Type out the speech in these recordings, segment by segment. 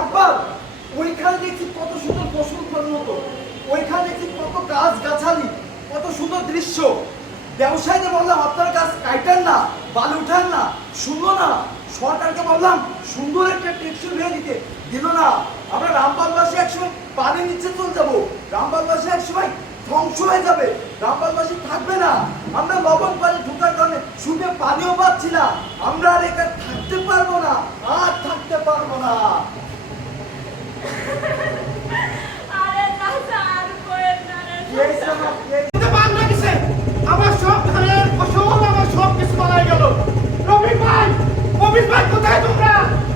আব্বা, ওইখানে দেখছি কত সুন্দর ফসল উৎপাদন ওইখানে দেখছি কত গাছ গাছালি কত সুন্দর দৃশ্য। ব্যবসায়ীদের বললাম, আপনার গাছ কাইটান না বালু উঠান না শুনলো না। সরকারকে বললাম, সুন্দর একটা টেকসি ভেঙে দিতে, দিল না। আমরা রামপালবাসী একসময় পানি নিচে চলে যাব। রামপালবাসী একসময় ধ্বংস হয়ে যাবে। রামপালবাসী থাকবে না। আমরা লবণ পানি ঢুকার কারণে শুনে পানিও পাচ্ছি না। আমরা আর এখানে থাকতে পারব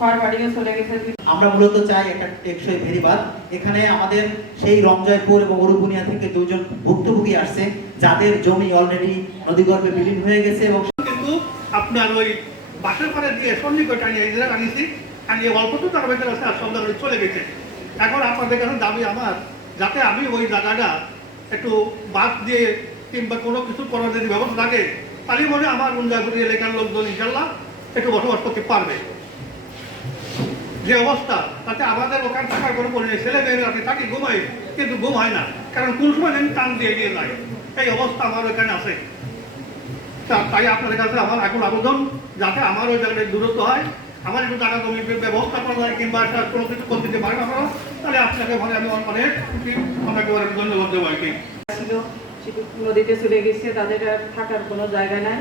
ঘর বাড়িও চলে গেছে আমরা মূলত চাই একটা টেকসই ভেরিবাদ এখানে আমাদের সেই রমজয়পুর এবং অরুপুনিয়া থেকে দুজন ভুক্তভোগী আসছে যাদের জমি অলরেডি নদীগর্ভে বিলীন হয়ে গেছে এবং কিন্তু আপনার ওই বাসের পাড়ে দিয়ে সন্নিকট আনিয়ে জায়গায় আনিয়েছি আনিয়ে অল্প তো তার ভেতরে আছে আর সন্ধ্যা চলে গেছে। এখন আপনাদের কাছে দাবি আমার যাতে আমি ওই জায়গাটা একটু বাস দিয়ে কিংবা কোনো কিছু করার যদি ব্যবস্থা থাকে তাহলে মনে আমার রুঞ্জাগুড়ি এলাকার লোকজন ইনশাল্লাহ একটু বসবাস করতে পারবে। যে অবস্থা, তাতে আমাদের ওখানে থাকার কোনো পরিণতি ছেলে মেয়েরা রাতে থাকি ঘুমাই, কিন্তু ঘুম হয় না। কারণ কোন সময় যেন টান দিয়ে নিয়ে যায়। এই অবস্থা আমার ওখানে আছে। তাই আপনাদের কাছে আমার এখন আবেদন, যাতে আমার ওই জায়গায় দূরত্ব হয়। আমার একটু টাকা জমি ব্যবস্থা করা যায় কিংবা একটা কোনো কিছু করতে দিতে পারেন আপনারা, তাহলে আপনাকে ভালো আমি অনেক খুশি। আপনাকে অনেক ধন্যবাদ দেবো আর কি নদীতে চলে গেছে, তাদের থাকার কোনো জায়গা নাই।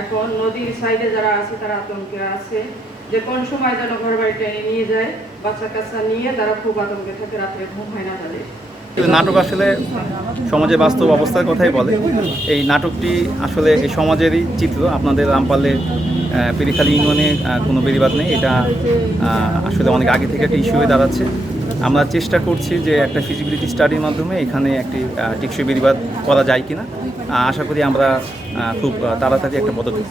এখন নদীর সাইডে যারা আছে, তারা আতঙ্কে আছে। যে কোন সময় যেন ঘর বাড়ি টেনে নিয়ে যায় বাচ্চা কাচ্চা নিয়ে তারা খুব আতঙ্কে থাকে রাত্রে ঘুম হয় না তাদের। নাটক আসলে সমাজে বাস্তব অবস্থার কথাই বলে। এই নাটকটি আসলে এই সমাজেরই চিত্র আপনাদের রামপালের আহ, পেরিখালি ইউনিয়নে কোনো বেরিবাদ নেই। এটা আসলে অনেক আগে থেকে একটা ইস্যু হয়ে দাঁড়াচ্ছে। আমরা চেষ্টা করছি যে একটা ফিজিবিলিটি স্টাডির মাধ্যমে এখানে একটি টেকসই বেরিবাদ করা যায় কিনা। আশা করি আমরা খুব তাড়াতাড়ি একটা পদক্ষেপ